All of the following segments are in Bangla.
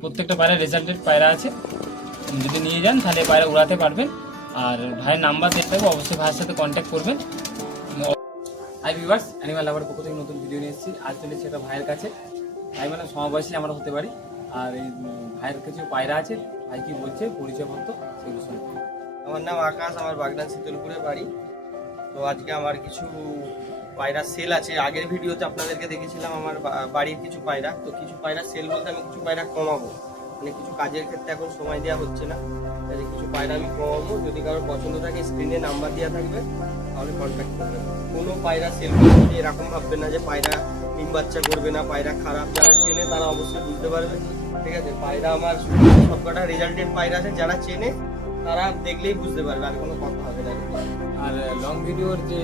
প্রত্যেকটা পায়রা রেজাল্টেড পায়রা আছে, যদি নিয়ে যান তাহলে পায়রা উড়াতে পারবেন। আর ভাইয়ের নাম্বার দিয়ে দেবো, অবশ্যই ভাইয়ের সাথে কন্ট্যাক্ট করবেন। হাই ভিউয়ার্স, অ্যানিমাল লাভার পক্ষ থেকে নতুন ভিডিও নিয়ে এসেছি। আজ চলেছি একটা ভাইয়ের কাছে। ভাই মানে সমবয়সী আমরা হতে পারি। আর এই ভাইয়ের কিছু পায়রা আছে, ভাই কি বলছে পরিচয়পত্র সেগুলো শুনবো। আমার নাম আকাশ, আমার বাগনান শীতলপুরে বাড়ি। তো আজকে আমার কিছু পায়রা সেল আছে। আগের ভিডিওতে আপনাদেরকে দেখেছিলাম আমার বাড়ির কিছু পায়রা। তো কিছু পায়রা সেল বলতে আমি কিছু পায়রা কমাবো, মানে কিছু কাজের ক্ষেত্রে এখন সময় দেওয়া হচ্ছে না, তাই কিছু পায়রা আমি কমাবো। যদি কারোর পছন্দ থাকে স্ক্রিনে নাম্বার দেওয়া থাকবে, তাহলে কন্ট্যাক্ট করবেন। কোনো পায়রা সেল করতে এরকম ভাববেন না যে পায়রা ডিম বাচ্চা করবে না, পায়রা খারাপ। যারা চেনে তারা অবশ্যই বুঝতে পারবে, ঠিক আছে। পায়রা আমার সবকটা রেজাল্টেড পায়রা আছে, যারা চেনে তারা দেখলেই বুঝতে পারবে, আর কোনো কথা হবে না। আর লং ভিডিওর যে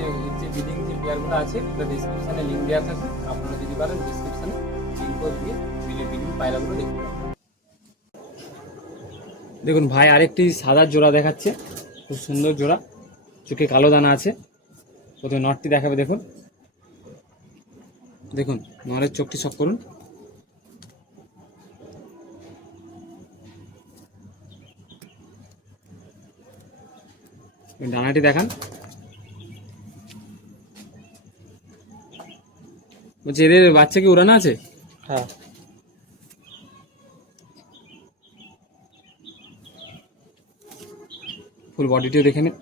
বিডিং যে পেয়ারগুলো আছে ওটা ডিসক্রিপশানে লিঙ্ক দেওয়া থাকবে, আপনারা যদি পারেন ডিসক্রিপশানে লিঙ্ক করে দিয়ে বিডিং পায়রাগুলো দেখতে পাবেন। দেখুন ভাই আরেকটি সাদা জোড়া দেখাচ্ছে, খুব সুন্দর জোড়া, চোখে কালো দানা আছে। প্রথমে নটটি দেখাবে, দেখুন দেখুন নরের চোখটি শক করুন। ডানাটি দেখান। বলছি এদের বাচ্চা কি উড়ানো আছে? হ্যাঁ, ফুল বডিটিও দেখে নিন।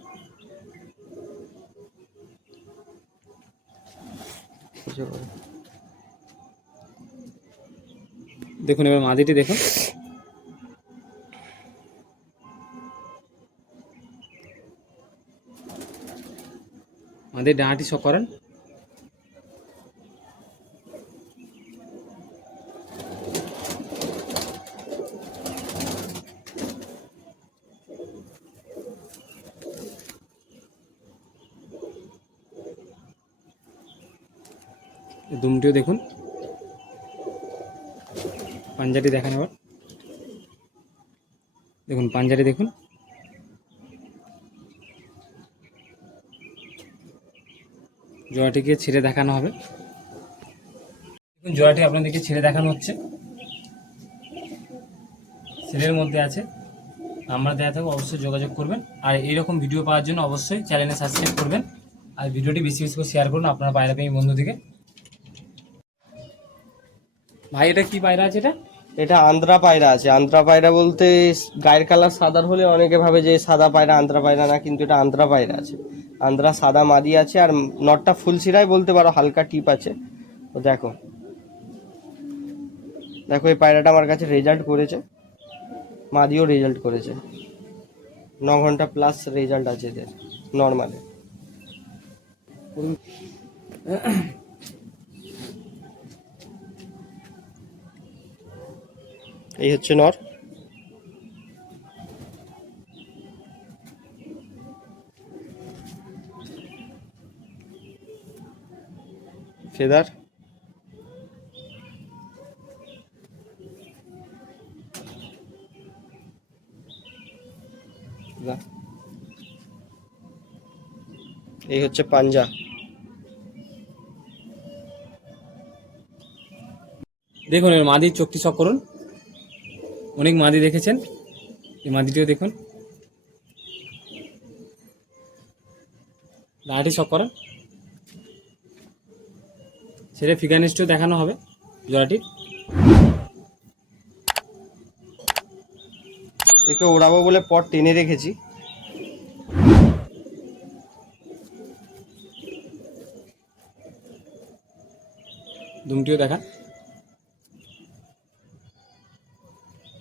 দেখুন এবার মাদিটি দেখুন। মাদির ডানাটি শক করেন। দুমটিও দেখুন। পাঞ্জাটি দেখান এবার। দেখুন পাঞ্জাটি দেখুন। জোড়াটিকে ছেড়ে দেখানো হবে। দেখুন জোড়াটি আপনাদেরকে ছেড়ে দেখানো হচ্ছে। সেলের মধ্যে আছে, নাম্বার দেওয়া থাকবে, অবশ্যই যোগাযোগ করবেন। আর এইরকম ভিডিও পাওয়ার জন্য অবশ্যই চ্যানেলে সাবস্ক্রাইব করবেন। আর ভিডিওটি বেশি বেশি করে শেয়ার করুন আপনার পায়রা প্রেমী বন্ধু থেকে। ভাই এটা কি পায়রা আছে? এটা আন্ধ্রা পায়রা আছে। আন্ধ্রা পায়রা বলতে গায়ের কালার সাদার হলে অনেকে ভাবে যে সাদা পায়রা, আন্ধ্রা পায়রা না, কিন্তু এটা আন্ধ্রা পায়রা আছে। আন্ধ্রা সাদা মাদি আছে, আর নটটা ফুলশিরাই বলতে পারো, হালকা টিপ আছে। তো দেখো দেখো এই পায়রাটা আমার কাছে রেজাল্ট করেছে, মাদিও রেজাল্ট করেছে। 9 ঘন্টা প্লাস রেজাল্ট আছে এদের নর্মালে। এই হচ্ছে নর। ফেদার এই হচ্ছে পাঞ্জা। দেখুন এর মাদির চোখটি শক করুন। অনেক মাদি দেখেছেন, এই মাদিটিও দেখুন। ডানাটি শক করেন। ছেড়ে ফিগানিস্টও দেখানো হবে জোড়াটির। একে ওড়াবো বলে পট টেনে রেখেছি। দুমটিও দেখান।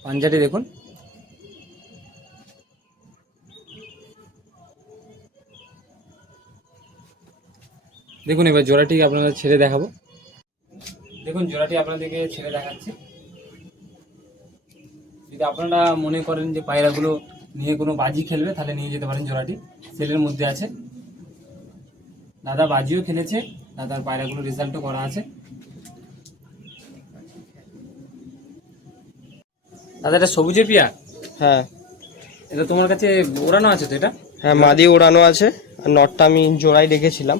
পাঞ্জাটি দেখুন। দেখুন এবার জোড়াটি আপনাদের ছেড়ে দেখাবো। দেখুন জোড়াটি আপনাদেরকে ছেড়ে দেখাচ্ছি। যদি আপনারা মনে করেন যে পায়রাগুলো নিয়ে কোনো বাজি খেলবে, তাহলে নিয়ে যেতে পারেন। জোড়াটি সেলের মধ্যে আছে। দাদা বাজিও খেলেছে, দাদার পায়রাগুলো রেজাল্টও করা আছে। দাদা এটা সবুজের পিয়া? হ্যাঁ, এটা তোমার কাছে ওড়ানো আছে তো? এটা হ্যাঁ মাদি ওড়ানো আছে, আর নটটা আমি জোড়াই রেখেছিলাম,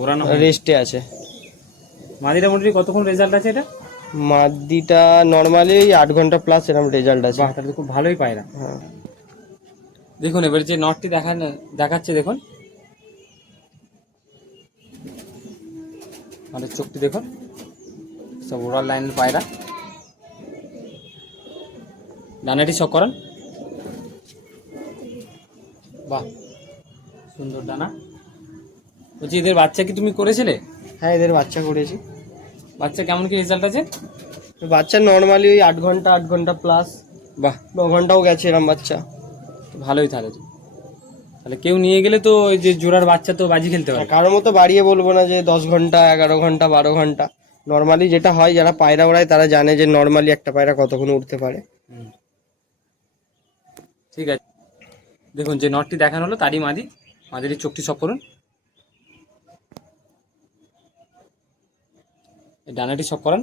ওড়ানো রেস্টে আছে। মাদিটা মোটামুটি কতক্ষণ রেজাল্ট আছে? এটা মাদিটা নর্মালি 8 ঘন্টা প্লাস এরকম রেজাল্ট আছে। বাহ, তাহলে তো খুব ভালোই পায়রা। হ্যাঁ দেখুন এবার যে নটটি দেখাচ্ছে দেখুন, আমাদের চোখটি দেখুন, সব ওরাল লাইনের পায়রা। ডানাটি শক করান। বাহ, সুন্দর ডানা। বলছি এদের বাচ্চা কি তুমি করেছিলে? হ্যাঁ এদের বাচ্চা করেছি। বাচ্চা কেমন কি রেজাল্ট আছে? বাচ্চা নর্মালি ওই 8 ঘন্টা প্লাস, বাহ, 9 ঘন্টাও গেছে এরকম বাচ্চা। তো ভালোই। তাহলে তাহলে কেউ নিয়ে গেলে তো ওই যে জোড়ার বাচ্চা তো বাজি খেলতে পারে। কারোর মতো বাড়িয়ে বলবো না যে 10 ঘন্টা 11 ঘন্টা 12 ঘন্টা। নর্মালি যেটা হয়, যারা পায়রা ওড়ায় তারা জানে যে নর্মালি একটা পায়রা কতক্ষণ উঠতে পারে। হুম, ঠিক আছে। দেখুন যে নটটি দেখানো হলো তারই মাদির চোখটি শক করুন। এই ডানাটি শক করান।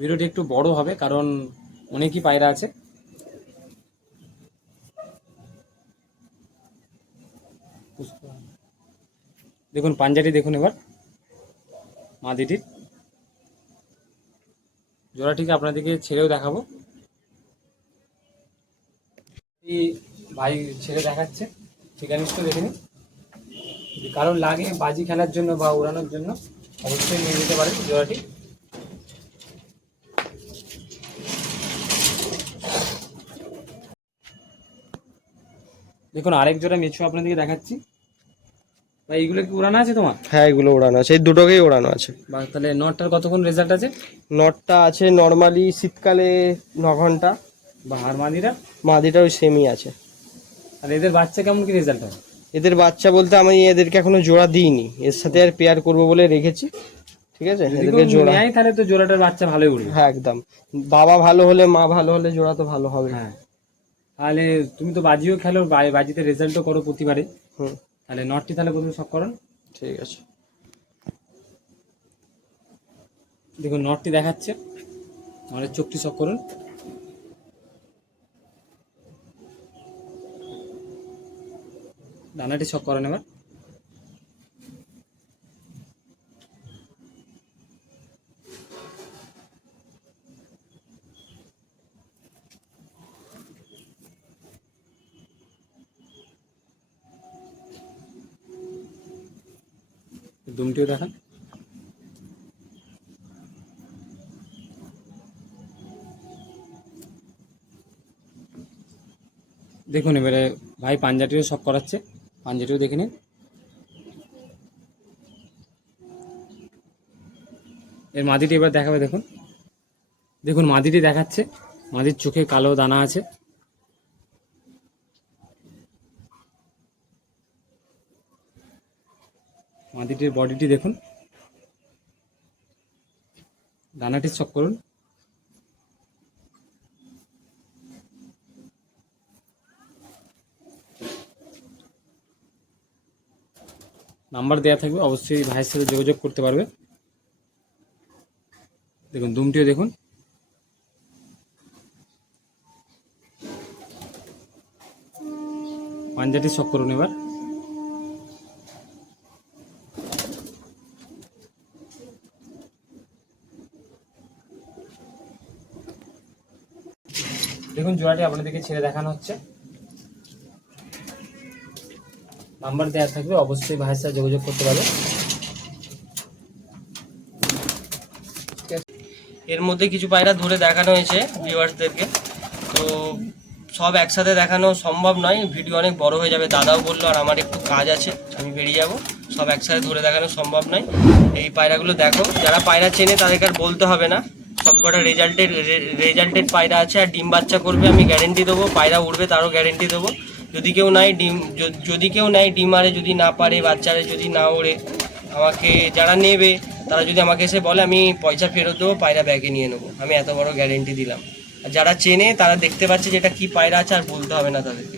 ভিডিওটি একটু বড় হবে কারণ অনেকই পায়রা আছে। দেখুন পাঞ্জাটি দেখুন এবার মাদিটির জোড়াটিকে আপনাদেরকে ছেড়েও দেখাবো। এই ভাই ছেড়ে দেখাচ্ছে, ঠিকানা তো দেখে নিন। যদি কারোর লাগে বাজি খেলার জন্য বা উড়ানোর জন্য অবশ্যই নিয়ে যেতে পারেন জোড়াটি। দেখুন আরেক জোড়া মেছু আপনাদেরকে দেখাচ্ছি। ভাই এইগুলো কি উড়ানো আছে তোমার? হ্যাঁ এগুলো ওড়ানো আছে, এই দুটোকেই ওড়ানো আছে। বা তাহলে নটটার কতক্ষণ রেজাল্ট আছে? নটটা আছে নর্মালি শীতকালে 9 ঘন্টা, বা আর মাদিটা ওই সেমই আছে। আর এদের বাচ্চা কেমন কি রেজাল্ট হয়? এদের বাচ্চা বলতে আমি এদেরকে এখনো জোড়া দিইনি, এর সাথে আর পেয়ার করবো বলে রেখেছি। ঠিক আছে, এদেরকে জোড়া নেয় তাহলে তো জোড়াটার বাচ্চা ভালোই উঠবে। হ্যাঁ একদম, বাবা ভালো হলে মা ভালো হলে জোড়া তো ভালো হবে। হ্যাঁ, তাহলে তুমি তো বাজিও খেলো, বাজিতে রেজাল্টও করো প্রতিবারে। হুম তাহলে নটটি তাহলে প্রথমে শক করুন। ঠিক আছে। দেখুন নটটি দেখাচ্ছে, আমাদের চোখটি শক করুন। ডানাটি শক করেন এবার। দুমটিও দেখান। দেখুন এবারে ভাই পাঞ্জাটিও শক করাচ্ছে, পাঞ্জাটিও দেখে নিন। এর মাদিটি এবার দেখাবে। দেখুন দেখুন মাদিটি দেখাচ্ছে, মাদির চোখে কালো দানা আছে। মাদিটির বডিটি দেখুন, দানাটি শক করুন। নাম্বার দেওয়া থাকবে, অবশ্যই ভাইয়ের সাথে যোগাযোগ করতে পারবে। দেখুন দুমটিও দেখুন। পাঞ্জাটি শক করুন এবার। দেখুন জোড়াটি আপনাদেরকে ছেড়ে দেখানো হচ্ছে, নাম্বার দেওয়া থাকবে, অবশ্যই ভাইয়ের সাথে যোগাযোগ করতে পারবে। এর মধ্যে কিছু পায়রা ধরে দেখানো হয়েছে ভিউয়ার্সদেরকে, তো সব একসাথে দেখানো সম্ভব নয়, ভিডিও অনেক বড় হয়ে যাবে। দাদাও বললো আর আমার একটু কাজ আছে, আমি বেরিয়ে যাব, সব একসাথে ধরে দেখানো সম্ভব নয়। এই পায়রাগুলো দেখো, যারা পায়রা চেনে তাদেরকে আর বলতে হবে না, সবকটা রেজাল্টেড পায়রা আছে। আর ডিম বাচ্চা করবে আমি গ্যারেন্টি দেবো, পায়রা উঠবে তারও গ্যারেন্টি দেবো। যদি কেউ নেয় ডিম আরে যদি না পারে, বাচ্চারে যদি না ওড়ে, আমাকে যারা নেবে তারা যদি আমাকে এসে বলে আমি পয়সা ফেরত দেবো, পায়রা ব্যাগে নিয়ে নেবো, আমি এত বড় গ্যারেন্টি দিলাম। আর যারা চেনে তারা দেখতে পাচ্ছে যেটা কি পায়রা আছে, আর বলতে হবে না তাদেরকে।